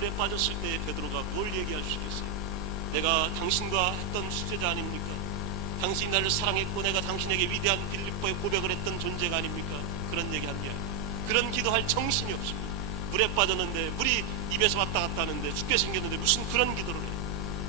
물에 빠졌을 때 베드로가 뭘 얘기할 수 있겠어요? 내가 당신과 했던 수제자 아닙니까? 당신이 나를 사랑했고 내가 당신에게 위대한 빌립보에 고백을 했던 존재가 아닙니까? 그런 얘기한 게 아니에요. 그런 기도할 정신이 없습니다. 물에 빠졌는데 물이 입에서 왔다 갔다 하는데 죽게 생겼는데 무슨 그런 기도를 해요?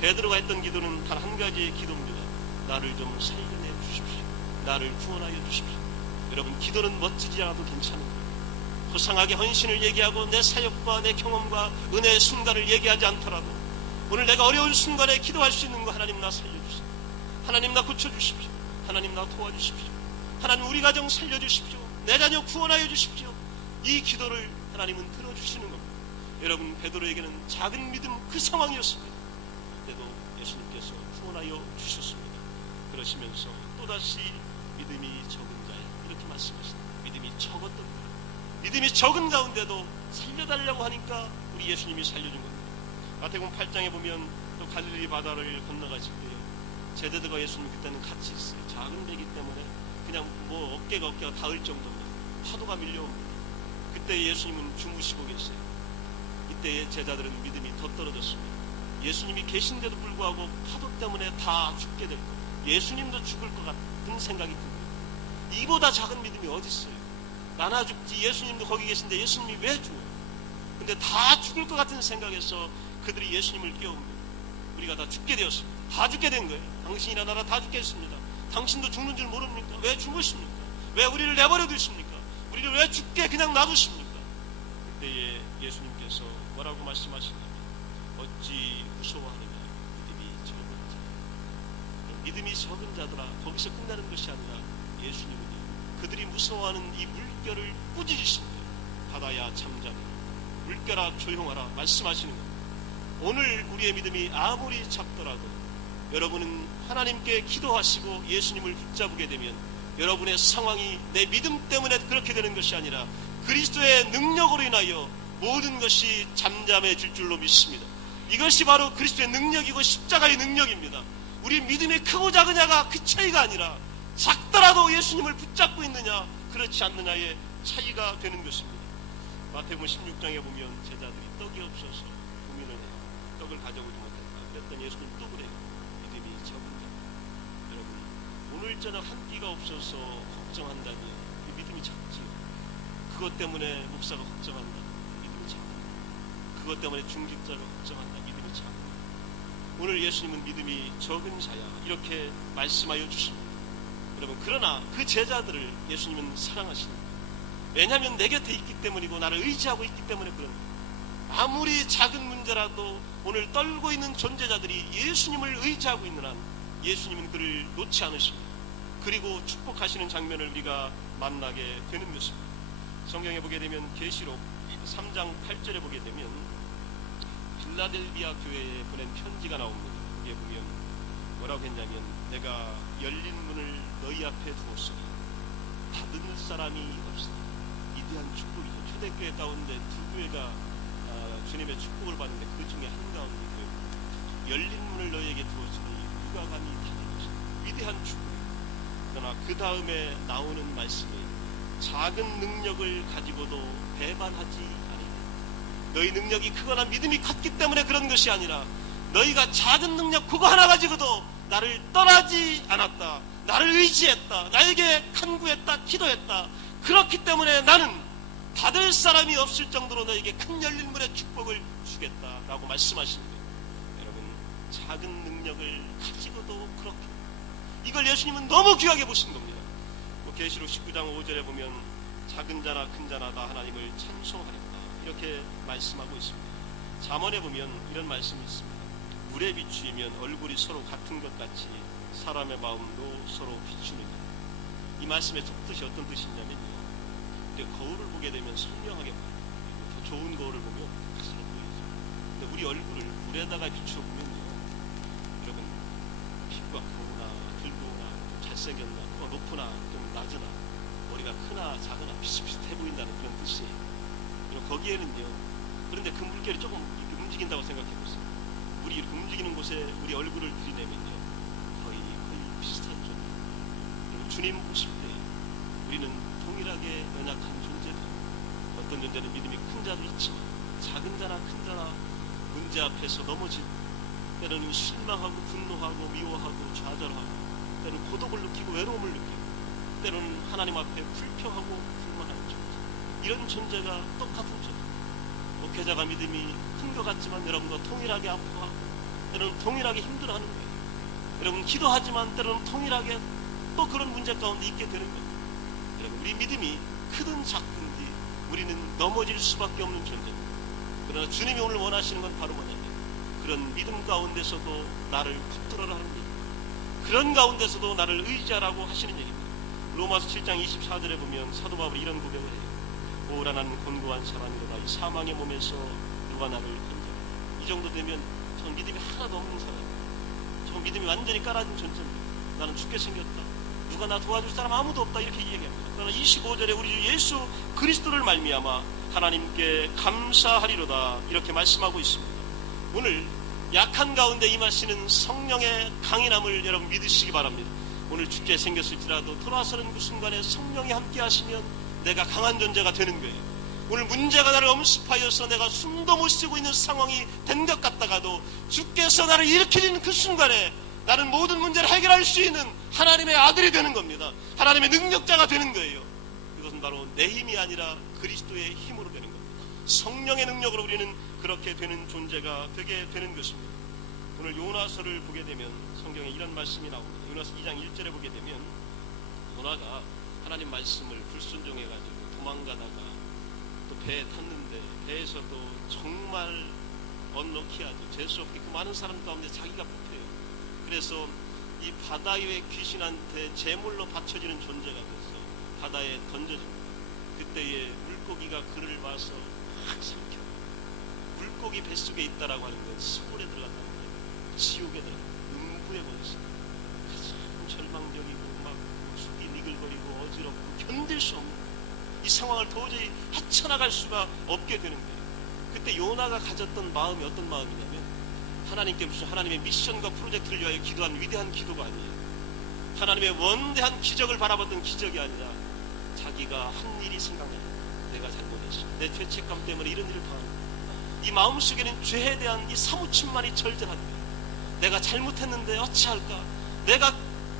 베드로가 했던 기도는 단 한 가지의 기도입니다. 나를 좀 살려내 주십시오. 나를 구원하여 주십시오. 여러분, 기도는 멋지지 않아도 괜찮은 거예요. 호상하게 헌신을 얘기하고 내 사역과 내 경험과 은혜의 순간을 얘기하지 않더라도 오늘 내가 어려운 순간에 기도할 수 있는 거, 하나님 나 살려주세요. 하나님 나 고쳐주십시오. 하나님 나 도와주십시오. 하나님 우리 가정 살려주십시오. 내 자녀 구원하여 주십시오. 이 기도를 하나님은 들어주시는 겁니다. 여러분, 베드로에게는 작은 믿음 그 상황이었습니다. 그래도 예수님께서 구원하여 주셨습니다. 그러시면서 또다시 믿음이 적은 자에 이렇게 말씀하십니다. 믿음이 적었던 거예요. 믿음이 적은 가운데도 살려달라고 하니까 우리 예수님이 살려준 겁니다. 마태복음 8장에 보면 또 갈릴리 바다를 건너가실 때요, 제자들과 예수님 그때는 같이 있어요. 작은 배기 때문에 그냥 뭐 어깨가 닿을 정도입니다. 파도가 밀려옵니다. 그때 예수님은 주무시고 계세요. 이때 제자들은 믿음이 더 떨어졌습니다. 예수님이 계신데도 불구하고 파도 때문에 다 죽게 될 거예요. 예수님도 죽을 것 같은 생각이 듭니다. 이보다 작은 믿음이 어디 있어요? 나나 죽지, 예수님도 거기 계신데 예수님이 왜 죽어요? 근데 다 죽을 것 같은 생각에서 그들이 예수님을 깨웁니다. 우리가 다 죽게 되었습니다. 다 죽게 된 거예요. 당신이나 나라 다 죽겠습니다. 당신도 죽는 줄 모릅니까? 왜 죽으십니까? 왜 우리를 내버려 두십니까? 우리를 왜 죽게 그냥 놔두십니까? 그때에 예수님께서 뭐라고 말씀하시냐면 어찌 무서워하느냐, 믿음이 적은 자. 믿음이 적은 자들아, 거기서 끝나는 것이 아니라 예수님은 그들이 무서워하는 이 물결을 꾸짖으십니다. 바다야 잠잠하라, 물결아 조용하라 말씀하시는 겁니다. 오늘 우리의 믿음이 아무리 작더라도 여러분은 하나님께 기도하시고 예수님을 붙잡게 되면 여러분의 상황이 내 믿음 때문에 그렇게 되는 것이 아니라 그리스도의 능력으로 인하여 모든 것이 잠잠해질 줄로 믿습니다. 이것이 바로 그리스도의 능력이고 십자가의 능력입니다. 우리 믿음이 크고 작으냐가 그 차이가 아니라 작더라도 예수님을 붙잡고 있느냐 그렇지 않느냐의 차이가 되는 것입니다. 마태복음 16장에 보면 제자들이 떡이 없어서 고민을 해요. 떡을 가져오지 못했다. 그랬더니 예수님 또 그래요. 믿음이 적은 자. 여러분, 오늘 저녁 한 끼가 없어서 걱정한다니 그 믿음이 작지요. 그것 때문에 목사가 걱정한다. 믿음이 작은. 그것 때문에 중직자가 걱정한다. 믿음이 작은. 오늘 예수님은 믿음이 적은 자야 이렇게 말씀하여 주십니다. 여러분, 그러나 그 제자들을 예수님은 사랑하십니다. 왜냐하면 내 곁에 있기 때문이고 나를 의지하고 있기 때문에 그런 거예요. 아무리 작은 문제라도 오늘 떨고 있는 존재자들이 예수님을 의지하고 있는 한 예수님은 그를 놓지 않으십니다. 그리고 축복하시는 장면을 우리가 만나게 되는 것입니다. 성경에 보게 되면 계시록 3장 8절에 보게 되면 빌라델비아 교회에 보낸 편지가 나옵니다. 여기에 보면 뭐라고 했냐면 내가 열린 문을 너희 앞에 두었으니 닫는 사람이 없으니. 위대한 축복이죠. 초대교회 가운데 두 교회가 주님의 축복을 받는데 그 중에 한가운데 열린 문을 너희에게 두었으니 누가 감히 닫을 것이다. 위대한 축복이에요. 그러나 그 다음에 나오는 말씀이 작은 능력을 가지고도 배반하지 아니하라. 너희 능력이 크거나 믿음이 컸기 때문에 그런 것이 아니라 너희가 작은 능력 그거 하나 가지고도 나를 떠나지 않았다. 나를 의지했다. 나에게 간구했다. 기도했다. 그렇기 때문에 나는 닫을 사람이 없을 정도로 너에게 큰 열린 문의 축복을 주겠다라고 말씀하시는 거예요. 여러분, 작은 능력을 가지고도 그렇게, 이걸 예수님은 너무 귀하게 보신 겁니다. 계시록 19장 5절에 보면 작은 자나 큰 자나 다 하나님을 찬송하리라 이렇게 말씀하고 있습니다. 잠언에 보면 이런 말씀이 있습니다. 물에 비추이면 얼굴이 서로 같은 것 같이 사람의 마음도 서로 비추느니라. 이 말씀의 뜻이 어떤 뜻이냐면요, 거울을 보게 되면 선명하게 보여요. 더 좋은 거울을 보면 잘 보이죠. 근데 우리 얼굴을 물에다가 비춰보면요, 여러분, 피부가 고우나 늙고나 잘생겼나 높으나 좀 낮으나 머리가 크나 작으나 비슷비슷해 보인다는 그런 뜻이에요. 그리고 거기에는요, 그런데 그 물결이 조금 이렇게 움직인다고 생각해 보세요. 우리 이렇게 움직이는 곳에 우리 얼굴을 들이내면요 거의 비슷한 존재. 그리고 주님 보실 때 우리는 동일하게 연약한 존재들, 어떤 존재는 믿음이 큰 자도 있지만 작은 자나 큰 자나 문제 앞에서 넘어지고, 때로는 실망하고 분노하고 미워하고 좌절하고, 때로는 고독을 느끼고 외로움을 느끼고, 때로는 하나님 앞에 불평하고 불만하는 존재, 이런 존재가 똑같은 존재. 목회자가 믿음이 큰 것 같지만 여러분과 동일하게 아파하고, 때로는 동일하게 힘들어하는 거예요. 여러분 기도하지만 때로는 동일하게 또 그런 문제 가운데 있게 되는 거예요. 여러분, 우리 믿음이 크든 작든지 우리는 넘어질 수밖에 없는 존재입니다. 그러나 주님이 오늘 원하시는 건 바로 뭐냐면, 그런 믿음 가운데서도 나를 붙들어라 하는 얘기입니다. 그런 가운데서도 나를 의지하라고 하시는 얘기입니다. 로마서 7장 24절에 보면 사도 바울이 이런 고백을 해요. 오라 나는 곤고한 사람이로다. 이 사망의 몸에서 누가 나를 건져라. 이 정도 되면 전 믿음이 하나도 없는 사람이에요. 저 믿음이 완전히 깔아진 존재입니다. 나는 죽게 생겼다. 누가 나 도와줄 사람 아무도 없다. 이렇게 얘기합니다. 그러나 25절에 우리 주 예수 그리스도를 말미암아 하나님께 감사하리로다. 이렇게 말씀하고 있습니다. 오늘 약한 가운데 임하시는 성령의 강인함을 여러분 믿으시기 바랍니다. 오늘 죽게 생겼을지라도 돌아서는 그 순간에 성령이 함께 하시면 내가 강한 존재가 되는 거예요. 오늘 문제가 나를 엄습하여서 내가 숨도 못 쉬고 있는 상황이 된 것 같다가도 주께서 나를 일으키는 그 순간에 나는 모든 문제를 해결할 수 있는 하나님의 아들이 되는 겁니다. 하나님의 능력자가 되는 거예요. 그것은 바로 내 힘이 아니라 그리스도의 힘으로 되는 겁니다. 성령의 능력으로 우리는 그렇게 되는 존재가 되게 되는 것입니다. 오늘 요나서를 보게 되면 성경에 이런 말씀이 나옵니다. 요나서 2장 1절에 보게 되면 요나가 하나님 말씀을 불순종해가지고 도망가다가 또 배에 탔는데 배에서도 정말 언럭키하죠. 재수없게 그 많은 사람 가운데 자기가 뽑혀요. 그래서 이 바다 위의 귀신한테 제물로 바쳐지는 존재가 돼서 바다에 던져집니다. 그때에 물고기가 그를 봐서 막 삼켜요. 물고기 뱃속에 있다라고 하는 건 시골에 들어갔다는 거예요. 지옥에 들어가 음부에 버렸어요. 참 절망적이고 막 속이 니글거리고 어지럽고 견딜 수 없는 이 상황을 도저히 헤쳐나갈 수가 없게 되는 거예요. 그때 요나가 가졌던 마음이 어떤 마음이냐면, 하나님께 무슨 하나님의 미션과 프로젝트를 위하여 기도한 위대한 기도가 아니에요. 하나님의 원대한 기적을 바라봤던 기적이 아니라 자기가 한 일이 생각나요. 내가 잘못했어. 내 죄책감 때문에 이런 일을 당한 거야. 이 마음속에는 죄에 대한 이 사무침만이 절절한 거예요. 내가 잘못했는데 어찌할까? 내가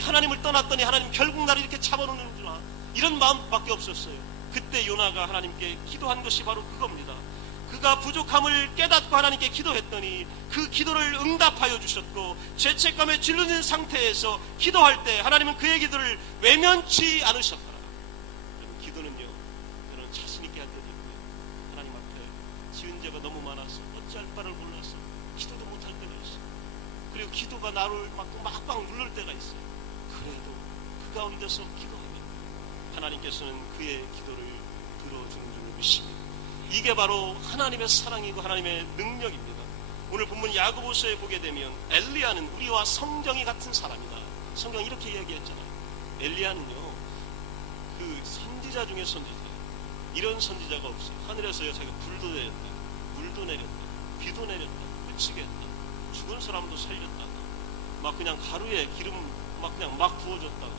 하나님을 떠났더니 하나님 결국 나를 이렇게 잡아놓는구나. 이런 마음밖에 없었어요. 그때 요나가 하나님께 기도한 것이 바로 그겁니다. 그가 부족함을 깨닫고 하나님께 기도했더니 그 기도를 응답하여 주셨고, 죄책감에 질리는 상태에서 기도할 때 하나님은 그의 기도를 외면치 않으셨더라. 기도는요, 여러분 자신 있게 할 때도 있고요. 하나님 앞에 지은 죄가 너무 많아서 어찌할 바를 몰라서 기도도 못할 때가 있어요. 그리고 기도가 나를 막막 누를 때가 있어요. 그래도 그 가운데서 기도하면 하나님께서는 그의 기도를 들어주는 줄 믿습니다. 이게 바로 하나님의 사랑이고 하나님의 능력입니다. 오늘 본문 야고보서에 보게 되면 엘리야는 우리와 성경이 같은 사람이다. 성경이 이렇게 이야기했잖아요. 엘리야는요, 그 선지자 중에 선지자예요. 이런 선지자가 없어요. 하늘에서요, 자기가 불도 내렸다, 물도 내렸다, 비도 내렸다, 흩치게 했다, 죽은 사람도 살렸다, 막 그냥 가루에 기름 막 그냥 막 부어줬다가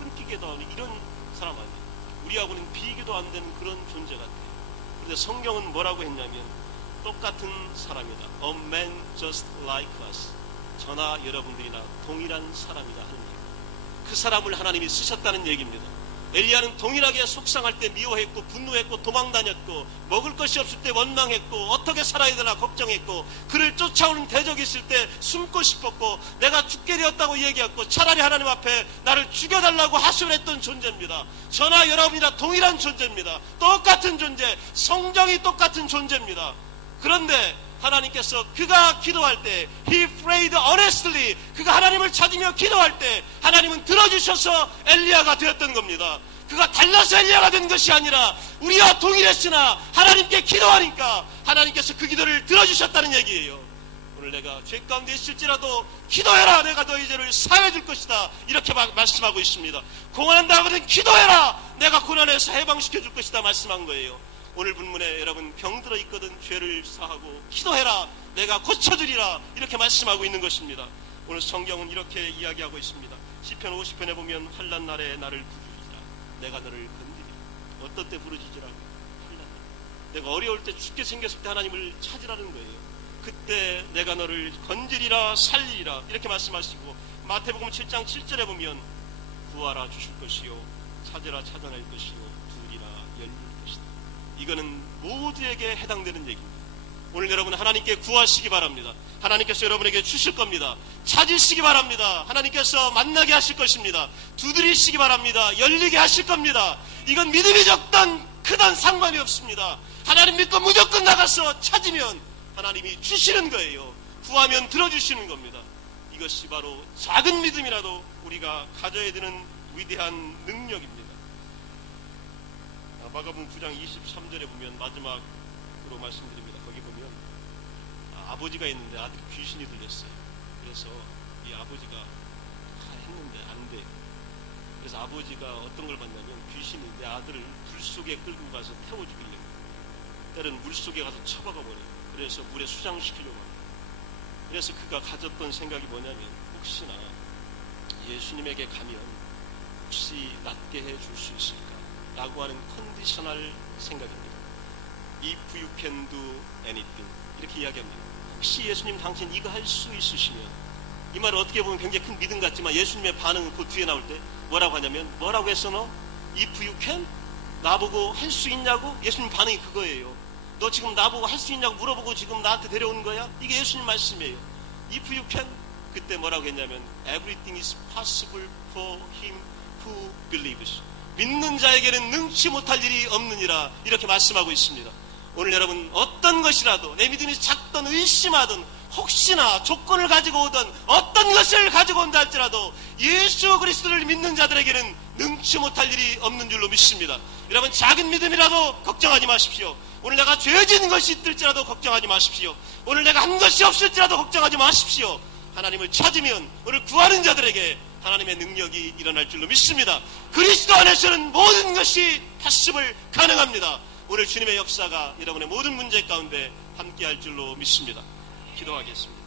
끊기게도 하는 이런 사람 아니에요. 우리하고는 비교도 안 되는 그런 존재 같아요. 그런데 성경은 뭐라고 했냐면, 똑같은 사람이다. A man just like us. 저나 여러분들이나 동일한 사람이다 하는 얘기입니다. 그 사람을 하나님이 쓰셨다는 얘기입니다. 엘리야는 동일하게 속상할 때 미워했고 분노했고 도망다녔고 먹을 것이 없을 때 원망했고 어떻게 살아야 되나 걱정했고 그를 쫓아오는 대적이 있을 때 숨고 싶었고 내가 죽게 되었다고 얘기했고 차라리 하나님 앞에 나를 죽여달라고 하소연했던 존재입니다. 저나 여러분이나 동일한 존재입니다. 똑같은 존재, 성정이 똑같은 존재입니다. 그런데 하나님께서 그가 기도할 때 He prayed honestly, 그가 하나님을 찾으며 기도할 때 하나님은 들어주셔서 엘리야가 되었던 겁니다. 그가 달라서 엘리야가 된 것이 아니라 우리와 동일했으나 하나님께 기도하니까 하나님께서 그 기도를 들어주셨다는 얘기예요. 오늘 내가 죄 가운데 있을지라도 기도해라, 내가 너희 죄를 사해 줄 것이다, 이렇게 말씀하고 있습니다. 고난한다거든 기도해라, 내가 고난에서 해방시켜 줄 것이다 말씀한 거예요. 오늘 본문에 여러분 병 들어 있거든 죄를 사하고 기도해라, 내가 고쳐주리라, 이렇게 말씀하고 있는 것입니다. 오늘 성경은 이렇게 이야기하고 있습니다. 시편 50편에 보면 환난 날에 나를 부르짖으라, 내가 너를 건드리라. 어떨 때 부르짖으라고? 환난 날. 내가 어려울 때 죽게 생겼을 때 하나님을 찾으라는 거예요. 그때 내가 너를 건지리라 살리리라 이렇게 말씀하시고, 마태복음 7장 7절에 보면 구하라 주실 것이요 찾으라 찾아낼 것이요 두드리라 열릴 것이다. 이거는 모두에게 해당되는 얘기입니다. 오늘 여러분 하나님께 구하시기 바랍니다. 하나님께서 여러분에게 주실 겁니다. 찾으시기 바랍니다. 하나님께서 만나게 하실 것입니다. 두드리시기 바랍니다. 열리게 하실 겁니다. 이건 믿음이 적든 크든 상관이 없습니다. 하나님 믿고 무조건 나가서 찾으면 하나님이 주시는 거예요. 구하면 들어주시는 겁니다. 이것이 바로 작은 믿음이라도 우리가 가져야 되는 위대한 능력입니다. 마가복음 9장 23절에 보면, 마지막으로 말씀드립니다. 거기 보면 아버지가 있는데 아들이 귀신이 들렸어요. 그래서 이 아버지가 했는데 안 돼. 그래서 아버지가 어떤 걸 봤냐면, 귀신이 내 아들을 불 속에 끌고 가서 태워 죽이려고, 때로는 물 속에 가서 처박아 버려요. 그래서 물에 수장시키려고 합니다. 그래서 그가 가졌던 생각이 뭐냐면, 혹시나 예수님에게 가면 혹시 낫게 해줄 수 있을까 라고 하는 컨디셔널 생각입니다. If you can do anything, 이렇게 이야기합니다. 혹시 예수님 당신 이거 할 수 있으시면, 이 말을 어떻게 보면 굉장히 큰 믿음 같지만 예수님의 반응은 그 뒤에 나올 때 뭐라고 하냐면, 뭐라고 했어 너? If you can? 나보고 할 수 있냐고? 예수님 반응이 그거예요. 너 지금 나보고 할 수 있냐고 물어보고 지금 나한테 데려오는 거야? 이게 예수님 말씀이에요. If you can? 그때 뭐라고 했냐면, Everything is possible for him who believes. 믿는 자에게는 능치 못할 일이 없느니라, 이렇게 말씀하고 있습니다. 오늘 여러분 어떤 것이라도, 내 믿음이 작든 의심하든 혹시나 조건을 가지고 오든 어떤 것을 가지고 온다 할지라도 예수 그리스도를 믿는 자들에게는 능치 못할 일이 없는 줄로 믿습니다. 여러분 작은 믿음이라도 걱정하지 마십시오. 오늘 내가 죄진 것이 있을지라도 걱정하지 마십시오. 오늘 내가 한 것이 없을지라도 걱정하지 마십시오. 하나님을 찾으면 오늘 구하는 자들에게 하나님의 능력이 일어날 줄로 믿습니다. 그리스도 안에서는 모든 것이 possible 가능합니다. 오늘 주님의 역사가 여러분의 모든 문제 가운데 함께할 줄로 믿습니다. 기도하겠습니다.